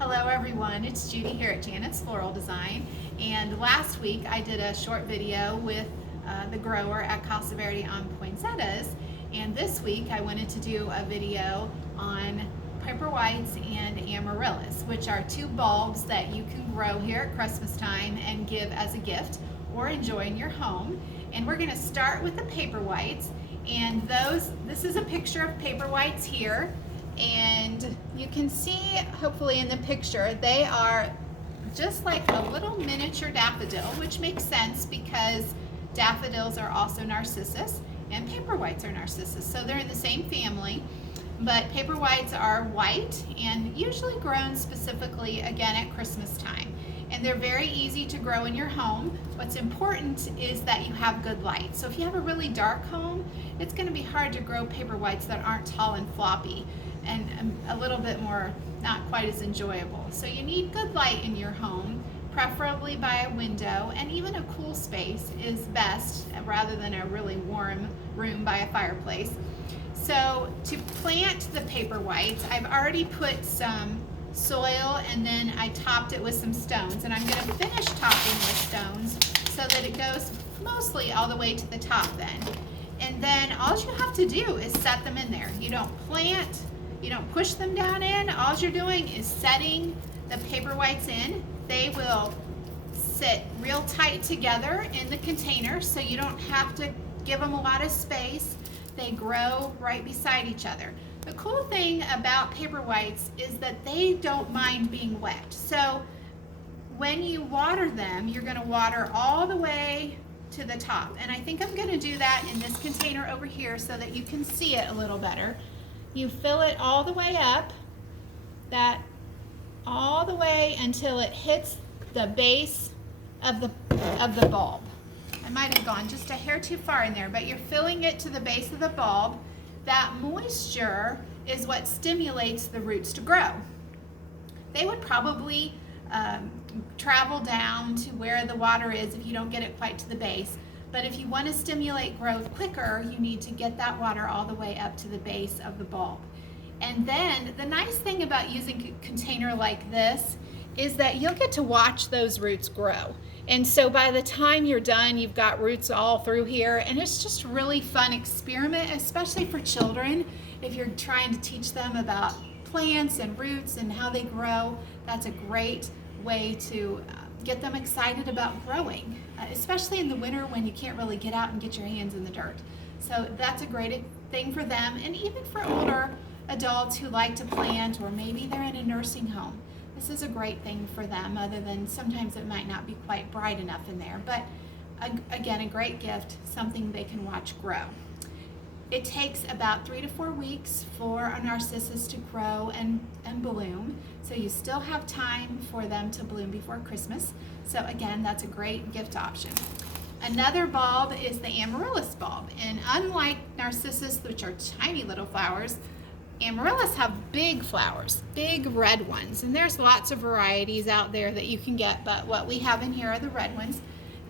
Hello everyone, it's Judy here at Janet's Floral Design, and last week I did a short video with the grower at Casa Verde on poinsettias, and this week I wanted to do a video on Paper Whites and Amaryllis, which are two bulbs that you can grow here at Christmas time and give as a gift or enjoy in your home. And we're going to start with the Paper Whites, and this is a picture of Paper Whites here. And you can see, hopefully in the picture, they are just like a little miniature daffodil, which makes sense because daffodils are also narcissus and paper whites are narcissus. So they're in the same family, but paper whites are white and usually grown specifically again at Christmas time. And they're very easy to grow in your home. What's important is that you have good light. So if you have a really dark home, it's going to be hard to grow paper whites that aren't tall and floppy and a little bit more not quite as enjoyable. So you need good light in your home, preferably by a window, and even a cool space is best rather than a really warm room by a fireplace. So to plant the paper whites, I've already put some soil and then I topped it with some stones, and I'm going to finish topping with stones so that it goes mostly all the way to the top then. And then all you have to do is set them in there. You don't plant, you don't push them down in. All you're doing is setting the paper whites in. They will sit real tight together in the container, so you don't have to give them a lot of space. They grow right beside each other. The cool thing about paper whites is that they don't mind being wet. So when you water them, you're going to water all the way to the top. And I think I'm going to do that in this container over here so that you can see it a little better. You fill it all the way up, all the way until it hits the base of the bulb. I might have gone just a hair too far in there, but you're filling it to the base of the bulb. That moisture is what stimulates the roots to grow. They would probably travel down to where the water is if you don't get it quite to the base. But if you want to stimulate growth quicker, you need to get that water all the way up to the base of the bulb. And then the nice thing about using a container like this is that you'll get to watch those roots grow. And so by the time you're done, you've got roots all through here, and it's just a really fun experiment, especially for children. If you're trying to teach them about plants and roots and how they grow, that's a great way to get them excited about growing, especially in the winter when you can't really get out and get your hands in the dirt. So that's a great thing for them, and even for older adults who like to plant, or maybe they're in a nursing home. This is a great thing for them, other than sometimes it might not be quite bright enough in there. But again, a great gift, something they can watch grow. It takes about 3 to 4 weeks for a narcissus to grow and bloom, so you still have time for them to bloom before Christmas. So again, that's a great gift option. Another bulb is the Amaryllis bulb, and unlike narcissus, which are tiny little flowers, Amaryllis have big flowers, big red ones, and there's lots of varieties out there that you can get, but what we have in here are the red ones.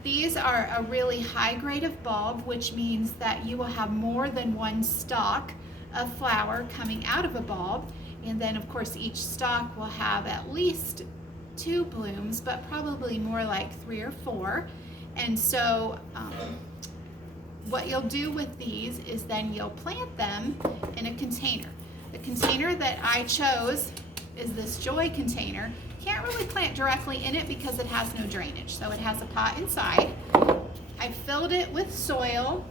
These are a really high grade of bulb, which means that you will have more than one stalk of flower coming out of a bulb, and then of course each stalk will have at least 2 blooms, but probably more like 3 or 4. And so what you'll do with these is then you'll plant them in a container. The container that I chose is this Joy container. Can't really plant directly in it because it has no drainage, so it has a pot inside. I filled it with soil,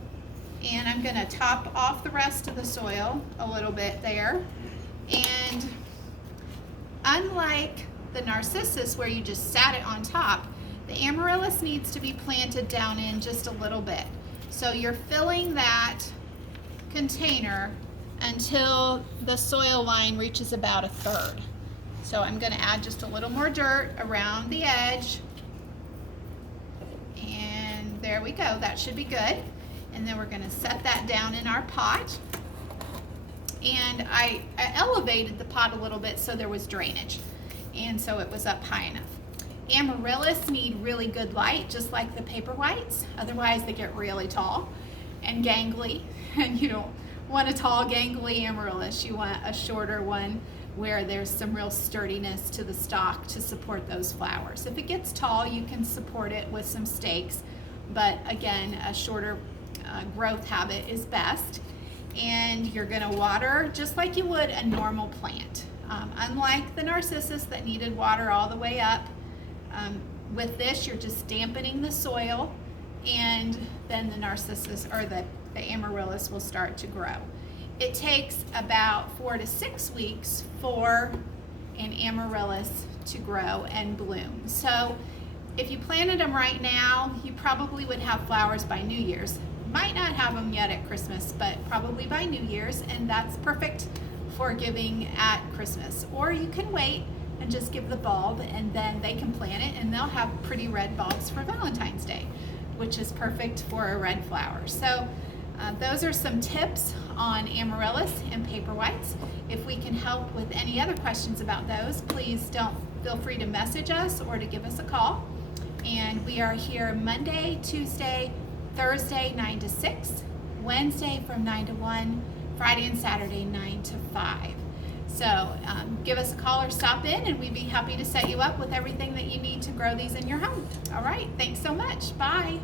and I'm going to top off the rest of the soil a little bit there. And unlike the narcissus where you just sat it on top, the Amaryllis needs to be planted down in just a little bit. So you're filling that container until the soil line reaches about 1/3. So I'm going to add just a little more dirt around the edge, and there we go. That should be good. And then we're going to set that down in our pot, and I elevated the pot a little bit so there was drainage, and so it was up high enough. Amaryllis need really good light, just like the paper whites, otherwise they get really tall and gangly, and you don't want a tall gangly amaryllis, you want a shorter one where there's some real sturdiness to the stalk to support those flowers. If it gets tall, you can support it with some stakes, but again, a shorter growth habit is best. And you're gonna water just like you would a normal plant. Unlike the narcissus that needed water all the way up, with this you're just dampening the soil, and then the narcissus or the amaryllis will start to grow. It takes about 4 to 6 weeks for an amaryllis to grow and bloom. So if you planted them right now, you probably would have flowers by New Year's. Might not have them yet at Christmas, but probably by New Year's, and that's perfect for giving at Christmas. Or you can wait and just give the bulb, and then they can plant it and they'll have pretty red bulbs for Valentine's Day, which is perfect for a red flower. So those are some tips on amaryllis and paper whites. If we can help with any other questions about those, please don't feel free to message us or to give us a call. And we are here Monday, Tuesday, Thursday 9 to 6, Wednesday from 9 to 1, Friday and Saturday 9 to 5. So give us a call or stop in, and we'd be happy to set you up with everything that you need to grow these in your home. All right, thanks so much. Bye.